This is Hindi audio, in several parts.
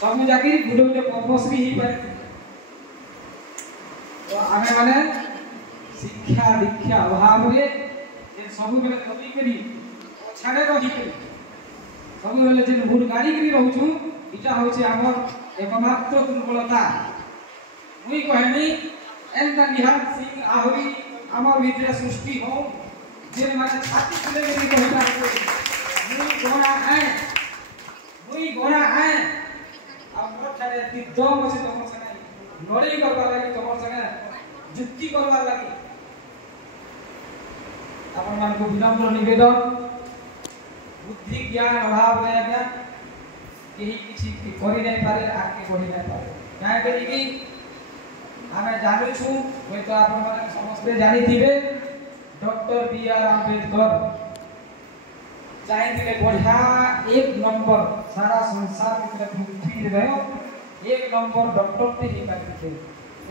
सब जाकी गुटे गुटे पद्मश्री ही पारे तो आमे माने शिक्षा दीक्षा अभाव रे जे सब बेले कभी करी छाड़े रही करी सब बेले जे भूल गाड़ी करी रहउछु इटा होचे हमर एकमात्र दुर्बलता मुई कहनी एंता निहाल सिंह आहुरी हमर भीतर सृष्टि हो जे माने छाती खुले करी कहता मुई गोरा है अब मोर छाड़े दम अछि तमर संगे लड़ाई करबा लागि तमर संगे जुक्ति करबा लागि अपन मान को विनम्र निवेदन बुद्धि ज्ञान अभाव रे आज्ञा केही किछि करि नै पारे आके बढ़ि नै पारे काहे करी कि आमे जानु छु होय तो आपण माने समस्त जानि थिबे डॉक्टर बी आर अम्बेडकर चाहिए बढ़िया एक नंबर सारा संसार में पृथ्वी रहे एक नंबर डॉक्टर ते ही पाते थे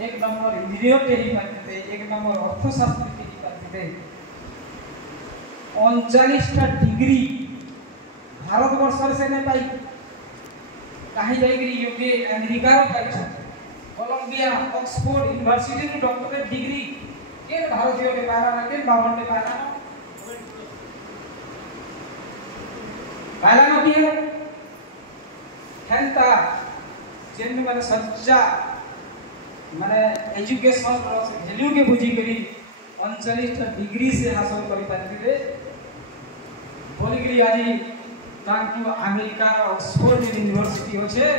एक नंबर इंजीनियर ते ही पाते थे एक नंबर अर्थशास्त्री ते ही पाते थे 39टा डिग्री भारत वर्ष से ने पाई कहीं जाइए यूके अमेरिका रो पाई कोलंबिया ऑक्सफोर्ड यूनिवर्सिटी रो डॉक्टरेट डिग्री के भारतीय के पारा ना के बावन के पारा पहला नोटी है हेल्था जेन माने सच्चा माने एजुकेशन रो वैल्यू के बुझी करी 39 डिग्री से हासिल करि पाथिले बोली करी आजी तांकु अमेरिका रो ऑक्सफोर्ड यूनिवर्सिटी होचे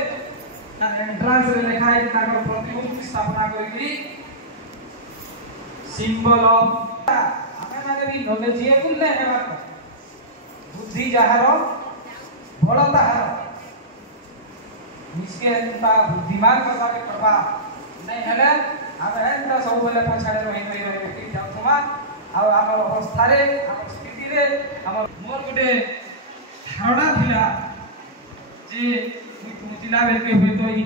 ता एंट्रेंस रे लिखा है ताकर प्रतिमूर्ति स्थापना करी सिंबल ऑफ हमें माने भी नॉलेज ये कुल नै हेबा बुद्धि जहारो बड़ता है इसके ता बुद्धिमान करबा के करबा नहीं हेले हम एंता सब बेले पछाड़े रही के जाउथमा आ हमर अवस्था रे हमर स्थिति रे हमर मोर गुटे धारणा थिला जे मुई पहुंचिला बेल के होय तो ई